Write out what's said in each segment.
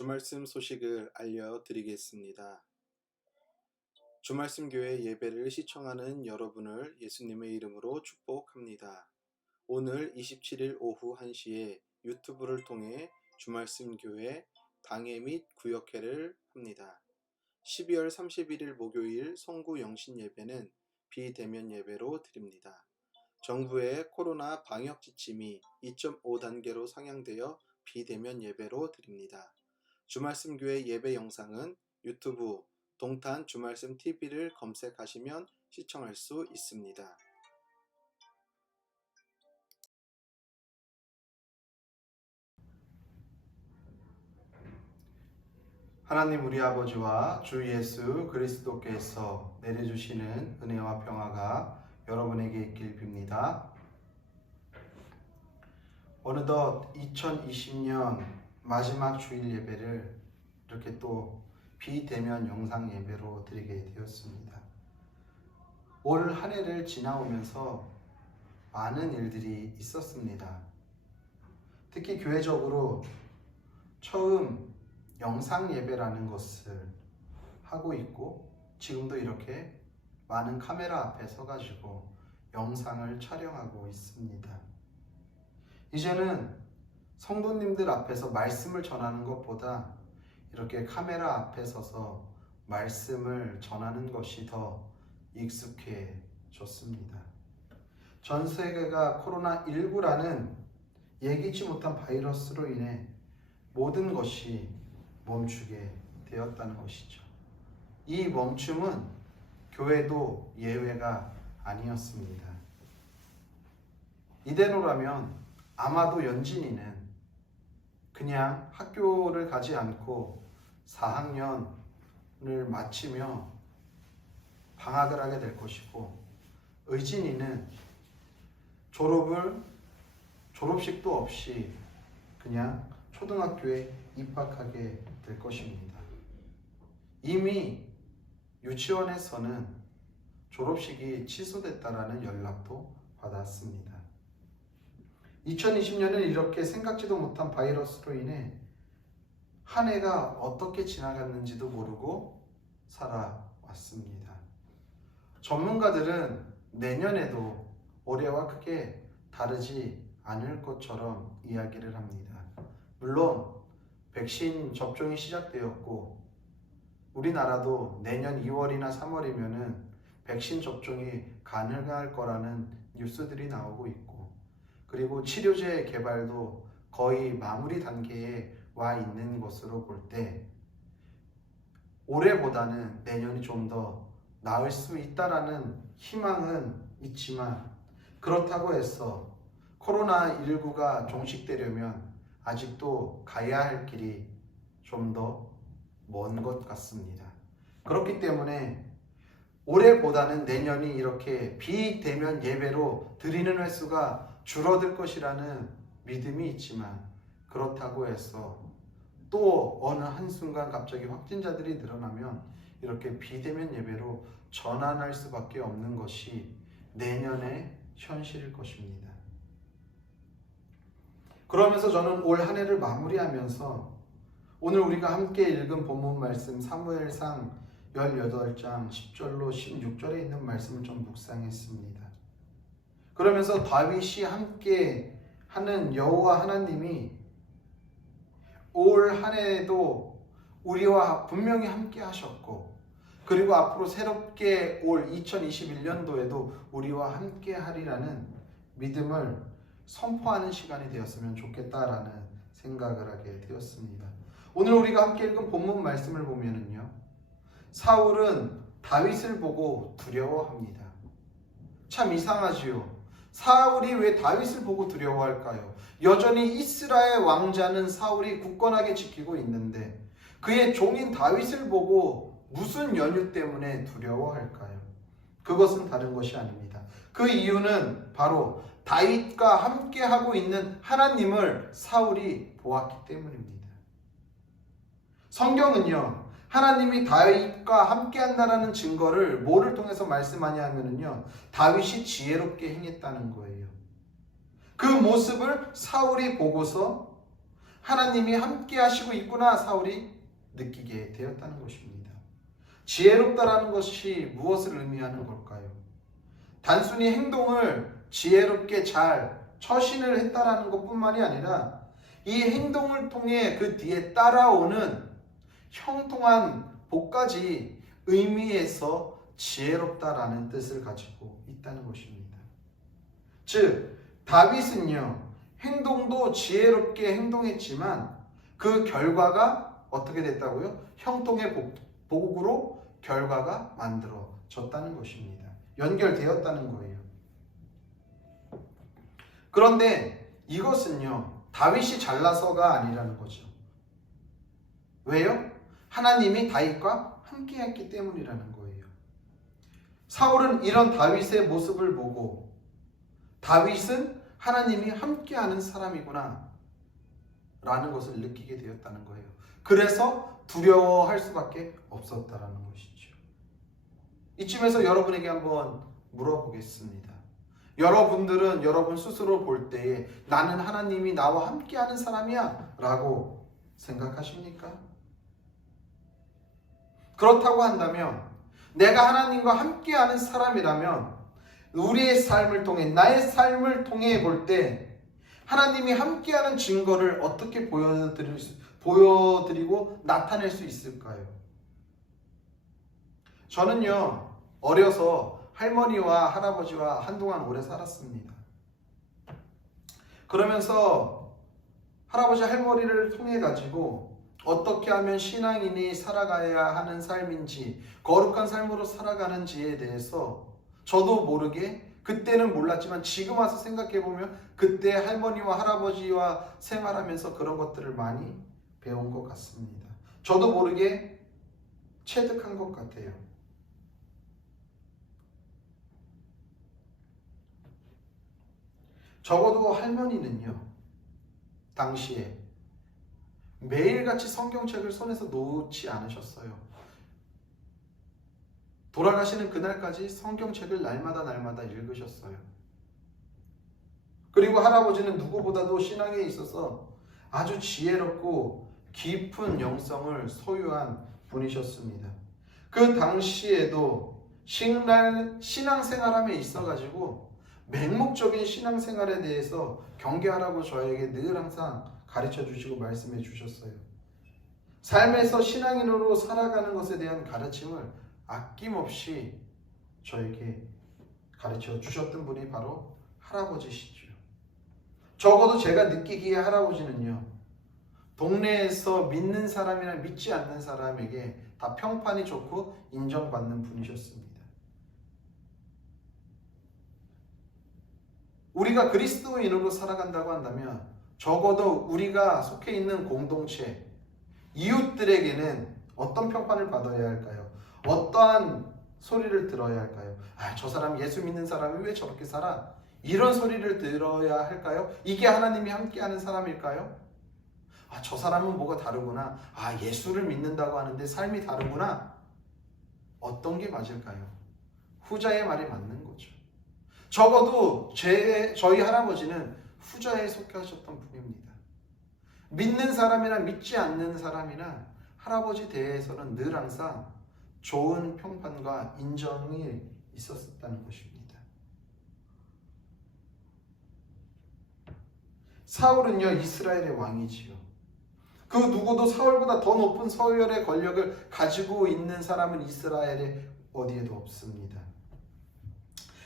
주말씀 소식을 알려드리겠습니다. 주말씀 교회 예배를 시청하는 여러분을 예수님의 이름으로 축복합니다. 오늘 27일 오후 1시에 유튜브를 통해 주말씀 교회 당회 및 구역회를 합니다. 12월 31일 목요일 성구 영신 예배는 비대면 예배로 드립니다. 정부의 코로나 방역 지침이 2.5단계로 상향되어 비대면 예배로 드립니다. 주말씀 교회 예배 영상은 유튜브 동탄 주말씀 TV를 검색하시면 시청할 수 있습니다. 하나님 우리 아버지와 주 예수 그리스도께서 내려주시는 은혜와 평화가 여러분에게 있길 빕니다. 어느덧 2020년 마지막 주일 예배를 이렇게 또 비대면 영상 예배로 드리게 되었습니다. 올 한 해를 지나오면서 많은 일들이 있었습니다. 특히 교회적으로 처음 영상 예배라는 것을 하고 있고 지금도 이렇게 많은 카메라 앞에 서가지고 영상을 촬영하고 있습니다. 이제는 성도님들 앞에서 말씀을 전하는 것보다 이렇게 카메라 앞에 서서 말씀을 전하는 것이 더 익숙해졌습니다. 전 세계가 코로나19라는 예기치 못한 바이러스로 인해 모든 것이 멈추게 되었다는 것이죠. 이 멈춤은 교회도 예외가 아니었습니다. 이대로라면 아마도 연진이는 그냥 학교를 가지 않고 4학년을 마치며 방학을 하게 될 것이고 의진이는 졸업을 졸업식도 없이 그냥 초등학교에 입학하게 될 것입니다. 이미 유치원에서는 졸업식이 취소됐다라는 연락도 받았습니다. 2020년은 이렇게 생각지도 못한 바이러스로 인해 한 해가 어떻게 지나갔는지도 모르고 살아왔습니다. 전문가들은 내년에도 올해와 크게 다르지 않을 것처럼 이야기를 합니다. 물론 백신 접종이 시작되었고 우리나라도 내년 2월이나 3월이면은 백신 접종이 가능할 거라는 뉴스들이 나오고 있고 그리고 치료제 개발도 거의 마무리 단계에 와 있는 것으로 볼 때 올해보다는 내년이 좀 더 나을 수 있다라는 희망은 있지만 그렇다고 해서 코로나19가 종식되려면 아직도 가야 할 길이 좀 더 먼 것 같습니다. 그렇기 때문에 올해보다는 내년이 이렇게 비대면 예배로 드리는 횟수가 줄어들 것이라는 믿음이 있지만 그렇다고 해서 또 어느 한순간 갑자기 확진자들이 늘어나면 이렇게 비대면 예배로 전환할 수밖에 없는 것이 내년의 현실일 것입니다. 그러면서 저는 올 한 해를 마무리하면서 오늘 우리가 함께 읽은 본문 말씀 사무엘상 18장 10절로 16절에 있는 말씀을 좀 묵상했습니다. 그러면서 다윗이 함께 하는 여호와 하나님이 올 한 해에도 우리와 분명히 함께 하셨고 그리고 앞으로 새롭게 올 2021년도에도 우리와 함께 하리라는 믿음을 선포하는 시간이 되었으면 좋겠다라는 생각을 하게 되었습니다. 오늘 우리가 함께 읽은 본문 말씀을 보면은요. 사울은 다윗을 보고 두려워합니다. 참 이상하지요. 사울이 왜 다윗을 보고 두려워할까요? 여전히 이스라엘 왕자는 사울이 굳건하게 지키고 있는데 그의 종인 다윗을 보고 무슨 연유 때문에 두려워할까요? 그것은 다른 것이 아닙니다. 그 이유는 바로 다윗과 함께 하고 있는 하나님을 사울이 보았기 때문입니다. 성경은요. 하나님이 다윗과 함께 한다라는 증거를 뭐를 통해서 말씀하냐 하면은요. 다윗이 지혜롭게 행했다는 거예요. 그 모습을 사울이 보고서 하나님이 함께 하시고 있구나 사울이 느끼게 되었다는 것입니다. 지혜롭다라는 것이 무엇을 의미하는 걸까요? 단순히 행동을 지혜롭게 잘 처신을 했다라는 것뿐만이 아니라 이 행동을 통해 그 뒤에 따라오는 형통한 복까지 의미에서 지혜롭다라는 뜻을 가지고 있다는 것입니다. 즉 다윗은요 행동도 지혜롭게 행동했지만 그 결과가 어떻게 됐다고요? 형통의 복, 복으로 결과가 만들어졌다는 것입니다. 연결되었다는 거예요. 그런데 이것은요 다윗이 잘나서가 아니라는 거죠. 왜요? 하나님이 다윗과 함께했기 때문이라는 거예요. 사울은 이런 다윗의 모습을 보고 다윗은 하나님이 함께하는 사람이구나 라는 것을 느끼게 되었다는 거예요. 그래서 두려워할 수밖에 없었다라는 것이죠. 이쯤에서 여러분에게 한번 물어보겠습니다. 여러분들은 여러분 스스로 볼 때에 나는 하나님이 나와 함께하는 사람이야 라고 생각하십니까? 그렇다고 한다면 내가 하나님과 함께하는 사람이라면 우리의 삶을 통해 나의 삶을 통해 볼 때 하나님이 함께하는 증거를 어떻게 보여드릴 수, 보여드리고 나타낼 수 있을까요? 저는요 어려서 할머니와 할아버지와 한동안 오래 살았습니다. 그러면서 할아버지 할머니를 통해 가지고 어떻게 하면 신앙인이 살아가야 하는 삶인지 거룩한 삶으로 살아가는지에 대해서 저도 모르게 그때는 몰랐지만 지금 와서 생각해 보면 그때 할머니와 할아버지와 생활하면서 그런 것들을 많이 배운 것 같습니다. 저도 모르게 체득한 것 같아요. 적어도 할머니는요, 당시에 매일같이 성경책을 손에서 놓지 않으셨어요. 돌아가시는 그날까지 성경책을 날마다 날마다 읽으셨어요. 그리고 할아버지는 누구보다도 신앙에 있어서 아주 지혜롭고 깊은 영성을 소유한 분이셨습니다. 그 당시에도 신앙생활함에 있어가지고 맹목적인 신앙생활에 대해서 경계하라고 저에게 늘 항상 가르쳐 주시고 말씀해 주셨어요. 삶에서 신앙인으로 살아가는 것에 대한 가르침을 아낌없이 저에게 가르쳐 주셨던 분이 바로 할아버지시죠. 적어도 제가 느끼기에 할아버지는요, 동네에서 믿는 사람이나 믿지 않는 사람에게 다 평판이 좋고 인정받는 분이셨습니다. 우리가 그리스도인으로 살아간다고 한다면 적어도 우리가 속해 있는 공동체, 이웃들에게는 어떤 평판을 받아야 할까요? 어떠한 소리를 들어야 할까요? 아, 저 사람 예수 믿는 사람이 왜 저렇게 살아? 이런 소리를 들어야 할까요? 이게 하나님이 함께하는 사람일까요? 아, 저 사람은 뭐가 다르구나. 아, 예수를 믿는다고 하는데 삶이 다르구나. 어떤 게 맞을까요? 후자의 말이 맞는 거죠. 적어도 제, 저희 할아버지는 후자에 속하셨던 분입니다. 믿는 사람이나 믿지 않는 사람이나 할아버지 대해서는 늘 항상 좋은 평판과 인정이 있었다는 것입니다. 사울은요 이스라엘의 왕이지요. 그 누구도 사울보다 더 높은 서열의 권력을 가지고 있는 사람은 이스라엘에 어디에도 없습니다.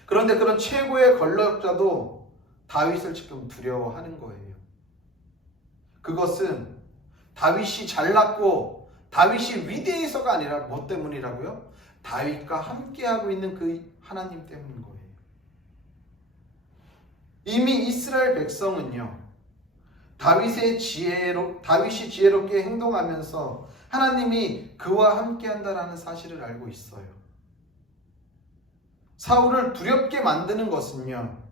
그런데 그런 최고의 권력자도 다윗을 지금 두려워하는 거예요. 그것은 다윗이 잘났고 다윗이 위대해서가 아니라 뭐 때문이라고요? 다윗과 함께하고 있는 그 하나님 때문인 거예요. 이미 이스라엘 백성은요. 다윗의 지혜로 다윗이 지혜롭게 행동하면서 하나님이 그와 함께 한다라는 사실을 알고 있어요. 사울을 두렵게 만드는 것은요.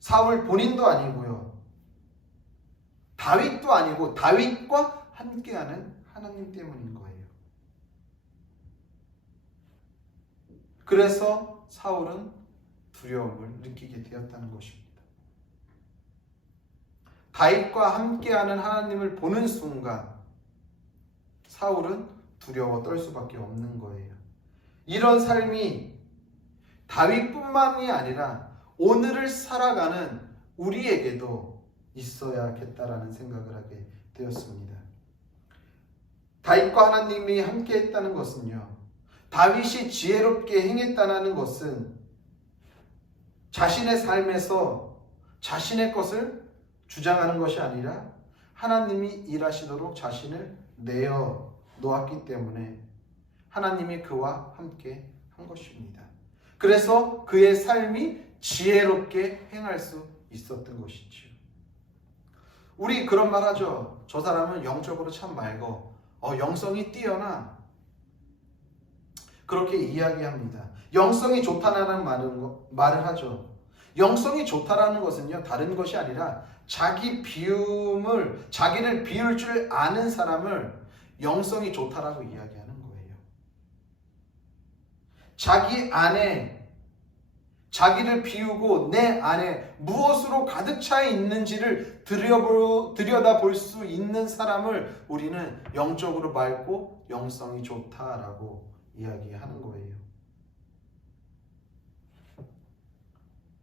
사울 본인도 아니고요. 다윗도 아니고 다윗과 함께하는 하나님 때문인 거예요. 그래서 사울은 두려움을 느끼게 되었다는 것입니다. 다윗과 함께하는 하나님을 보는 순간 사울은 두려워 떨 수밖에 없는 거예요. 이런 삶이 다윗뿐만이 아니라 오늘을 살아가는 우리에게도 있어야겠다라는 생각을 하게 되었습니다. 다윗과 하나님이 함께 했다는 것은요. 다윗이 지혜롭게 행했다는 것은 자신의 삶에서 자신의 것을 주장하는 것이 아니라 하나님이 일하시도록 자신을 내어 놓았기 때문에 하나님이 그와 함께 한 것입니다. 그래서 그의 삶이 지혜롭게 행할 수 있었던 것이지요. 우리 그런 말 하죠. 저 사람은 영적으로 참 맑어. 어, 영성이 뛰어나. 그렇게 이야기합니다. 영성이 좋다라는 말은, 말을 하죠. 영성이 좋다라는 것은요, 다른 것이 아니라 자기 비움을, 자기를 비울 줄 아는 사람을 영성이 좋다라고 이야기하는 거예요. 자기 안에 자기를 비우고 내 안에 무엇으로 가득 차 있는지를 들여보, 들여다 볼 수 있는 사람을 우리는 영적으로 맑고 영성이 좋다라고 이야기하는 거예요.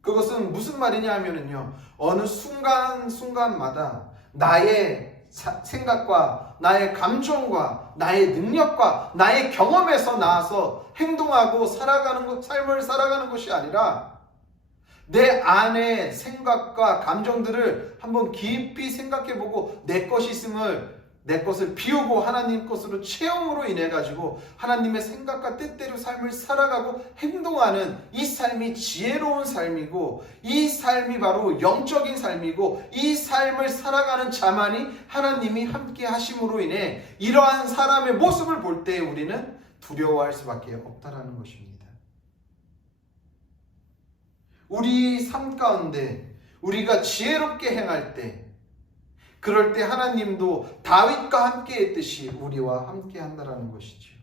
그것은 무슨 말이냐 하면은요, 어느 순간순간마다 나의 사, 생각과 나의 감정과 나의 능력과 나의 경험에서 나와서 행동하고 살아가는 것, 삶을 살아가는 것이 아니라 내 안의 생각과 감정들을 한번 깊이 생각해 보고 내 것이 있음을 내 것을 비우고 하나님 것으로 체험으로 인해 가지고 하나님의 생각과 뜻대로 삶을 살아가고 행동하는 이 삶이 지혜로운 삶이고 이 삶이 바로 영적인 삶이고 이 삶을 살아가는 자만이 하나님이 함께 하심으로 인해 이러한 사람의 모습을 볼 때 우리는 두려워할 수밖에 없다라는 것입니다. 우리 삶 가운데 우리가 지혜롭게 행할 때 그럴 때 하나님도 다윗과 함께 했듯이 우리와 함께 한다라는 것이죠.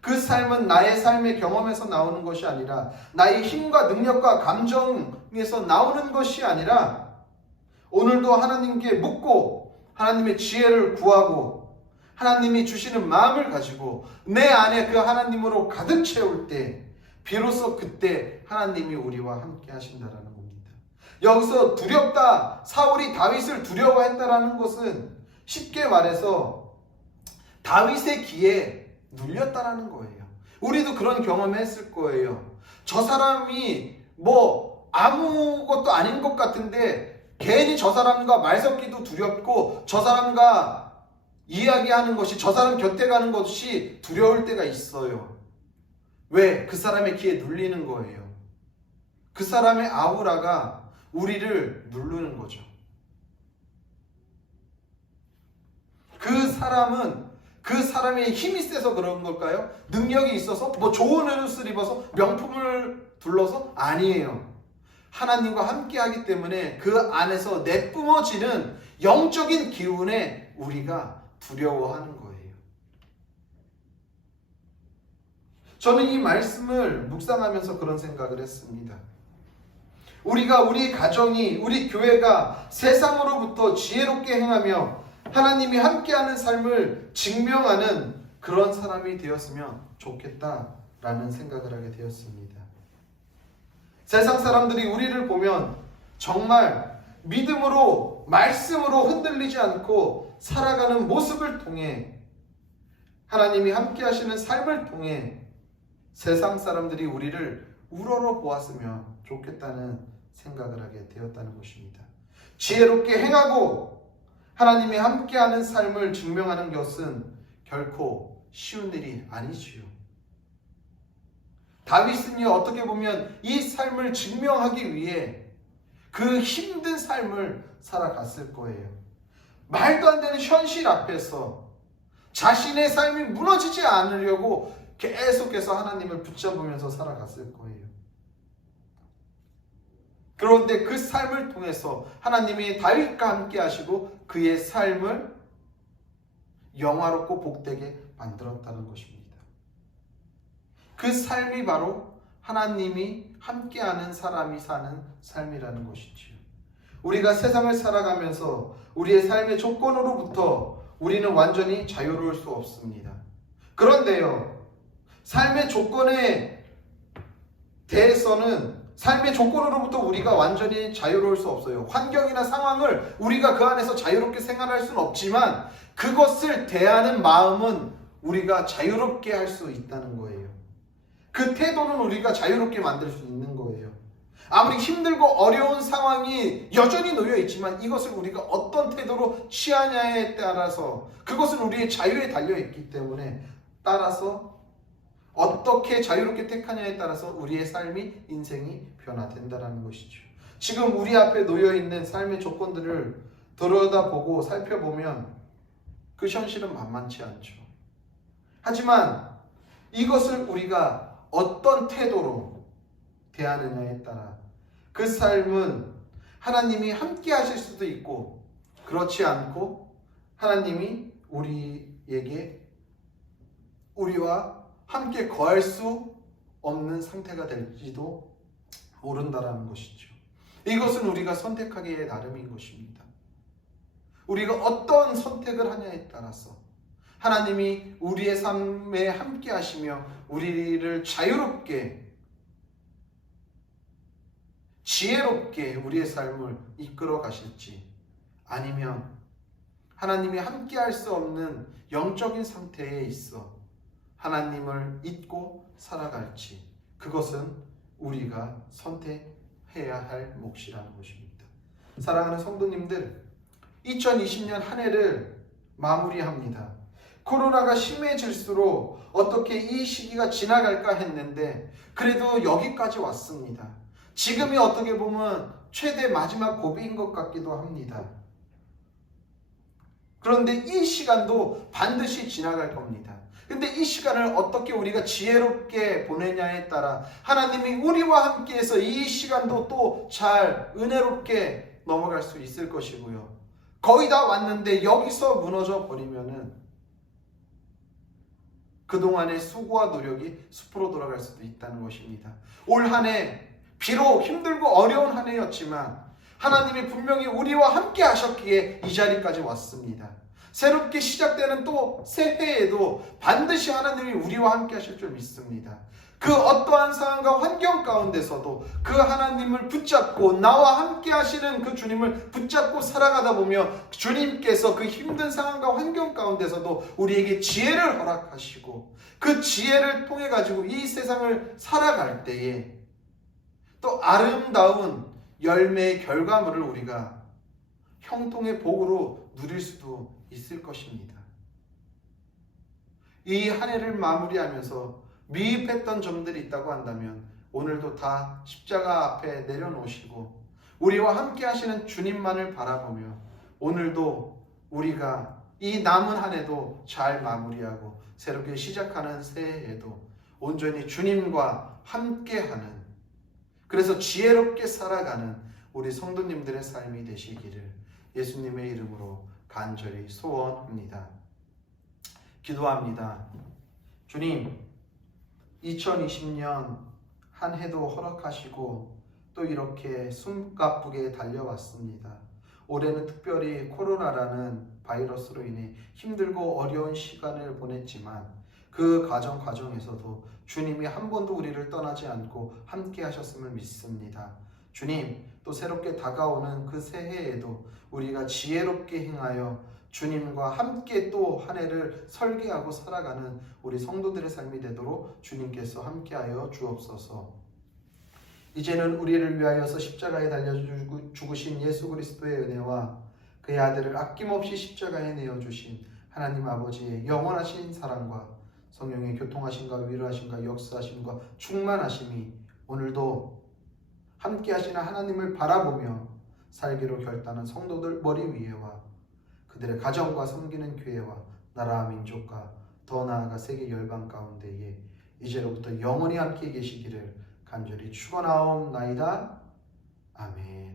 그 삶은 나의 삶의 경험에서 나오는 것이 아니라 나의 힘과 능력과 감정에서 나오는 것이 아니라 오늘도 하나님께 묻고 하나님의 지혜를 구하고 하나님이 주시는 마음을 가지고 내 안에 그 하나님으로 가득 채울 때 비로소 그때 하나님이 우리와 함께 하신다라는. 여기서 두렵다. 사울이 다윗을 두려워했다라는 것은 쉽게 말해서 다윗의 기에 눌렸다라는 거예요. 우리도 그런 경험을 했을 거예요. 저 사람이 뭐 아무것도 아닌 것 같은데 괜히 저 사람과 말 섞기도 두렵고 저 사람과 이야기하는 것이 저 사람 곁에 가는 것이 두려울 때가 있어요. 왜? 그 사람의 기에 눌리는 거예요. 그 사람의 아우라가 우리를 누르는 거죠. 그 사람은 그 사람의 힘이 세서 그런 걸까요? 능력이 있어서 뭐 좋은 옷을 입어서 명품을 둘러서 아니에요. 하나님과 함께 하기 때문에 그 안에서 내뿜어지는 영적인 기운에 우리가 두려워하는 거예요. 저는 이 말씀을 묵상하면서 그런 생각을 했습니다. 우리가 우리 가정이 우리 교회가 세상으로부터 지혜롭게 행하며 하나님이 함께하는 삶을 증명하는 그런 사람이 되었으면 좋겠다라는 생각을 하게 되었습니다. 세상 사람들이 우리를 보면 정말 믿음으로 말씀으로 흔들리지 않고 살아가는 모습을 통해 하나님이 함께 하시는 삶을 통해 세상 사람들이 우리를 우러러 보았으면 좋겠다는 생각을 하게 되었다는 것입니다. 지혜롭게 행하고 하나님이 함께하는 삶을 증명하는 것은 결코 쉬운 일이 아니지요. 다윗은요, 어떻게 보면 이 삶을 증명하기 위해 그 힘든 삶을 살아갔을 거예요. 말도 안 되는 현실 앞에서 자신의 삶이 무너지지 않으려고 계속해서 하나님을 붙잡으면서 살아갔을 거예요. 그런데 그 삶을 통해서 하나님이 다윗과 함께 하시고 그의 삶을 영화롭고 복되게 만들었다는 것입니다. 그 삶이 바로 하나님이 함께하는 사람이 사는 삶이라는 것이지요. 우리가 세상을 살아가면서 우리의 삶의 조건으로부터 우리는 완전히 자유로울 수 없습니다. 그런데요, 삶의 조건에 대해서는 삶의 조건으로부터 우리가 완전히 자유로울 수 없어요. 환경이나 상황을 우리가 그 안에서 자유롭게 생활할 수는 없지만 그것을 대하는 마음은 우리가 자유롭게 할 수 있다는 거예요. 그 태도는 우리가 자유롭게 만들 수 있는 거예요. 아무리 힘들고 어려운 상황이 여전히 놓여 있지만 이것을 우리가 어떤 태도로 취하냐에 따라서 그것은 우리의 자유에 달려 있기 때문에 따라서 어떻게 자유롭게 택하냐에 따라서 우리의 삶이 인생이 변화된다라는 것이죠. 지금 우리 앞에 놓여 있는 삶의 조건들을 들여다보고 살펴보면 그 현실은 만만치 않죠. 하지만 이것을 우리가 어떤 태도로 대하느냐에 따라 그 삶은 하나님이 함께 하실 수도 있고 그렇지 않고 하나님이 우리에게 우리와 함께 거할 수 없는 상태가 될지도 모른다라는 것이죠. 이것은 우리가 선택하기에 나름인 것입니다. 우리가 어떤 선택을 하냐에 따라서 하나님이 우리의 삶에 함께 하시며 우리를 자유롭게 지혜롭게 우리의 삶을 이끌어 가실지 아니면 하나님이 함께 할 수 없는 영적인 상태에 있어 하나님을 잊고 살아갈지 그것은 우리가 선택해야 할 몫이라는 것입니다. 사랑하는 성도님들 2020년 한 해를 마무리합니다. 코로나가 심해질수록 어떻게 이 시기가 지나갈까 했는데 그래도 여기까지 왔습니다. 지금이 어떻게 보면 최대 마지막 고비인 것 같기도 합니다. 그런데 이 시간도 반드시 지나갈 겁니다. 근데 이 시간을 어떻게 우리가 지혜롭게 보내냐에 따라 하나님이 우리와 함께해서 이 시간도 또 잘 은혜롭게 넘어갈 수 있을 것이고요. 거의 다 왔는데 여기서 무너져 버리면은 그동안의 수고와 노력이 숲으로 돌아갈 수도 있다는 것입니다. 올 한 해 비록 힘들고 어려운 한 해였지만 하나님이 분명히 우리와 함께 하셨기에 이 자리까지 왔습니다. 새롭게 시작되는 또 새해에도 반드시 하나님이 우리와 함께 하실 줄 믿습니다. 그 어떠한 상황과 환경 가운데서도 그 하나님을 붙잡고 나와 함께 하시는 그 주님을 붙잡고 살아가다 보며 주님께서 그 힘든 상황과 환경 가운데서도 우리에게 지혜를 허락하시고 그 지혜를 통해 가지고 이 세상을 살아갈 때에 또 아름다운 열매의 결과물을 우리가 형통의 복으로 누릴 수도 있을 것입니다. 이 한 해를 마무리하면서 미입했던 점들이 있다고 한다면 오늘도 다 십자가 앞에 내려놓으시고 우리와 함께 하시는 주님만을 바라보며 오늘도 우리가 이 남은 한 해도 잘 마무리하고 새롭게 시작하는 새해에도 온전히 주님과 함께하는 그래서 지혜롭게 살아가는 우리 성도님들의 삶이 되시기를 예수님의 이름으로 간절히 소원합니다. 기도합니다. 주님, 2020년 한 해도 허락하시고 또 이렇게 숨가쁘게 달려왔습니다. 올해는 특별히 코로나라는 바이러스로 인해 힘들고 어려운 시간을 보냈지만 그 과정 과정에서도 주님이 한 번도 우리를 떠나지 않고 함께 하셨음을 믿습니다. 주님, 또 새롭게 다가오는 그 새해에도 우리가 지혜롭게 행하여 주님과 함께 또 한 해를 설계하고 살아가는 우리 성도들의 삶이 되도록 주님께서 함께하여 주옵소서. 이제는 우리를 위하여서 십자가에 달려 죽으신 예수 그리스도의 은혜와 그의 아들을 아낌없이 십자가에 내어 주신 하나님 아버지의 영원하신 사랑과 성령의 교통하심과 위로하심과 역사하심과 충만하심이 오늘도 함께 하시는 하나님을 바라보며 살기로 결단한 성도들 머리 위에와 그들의 가정과 섬기는 교회와 나라와 민족과 더 나아가 세계 열방 가운데에 이제로부터 영원히 함께 계시기를 간절히 축원하옵나이다. 아멘.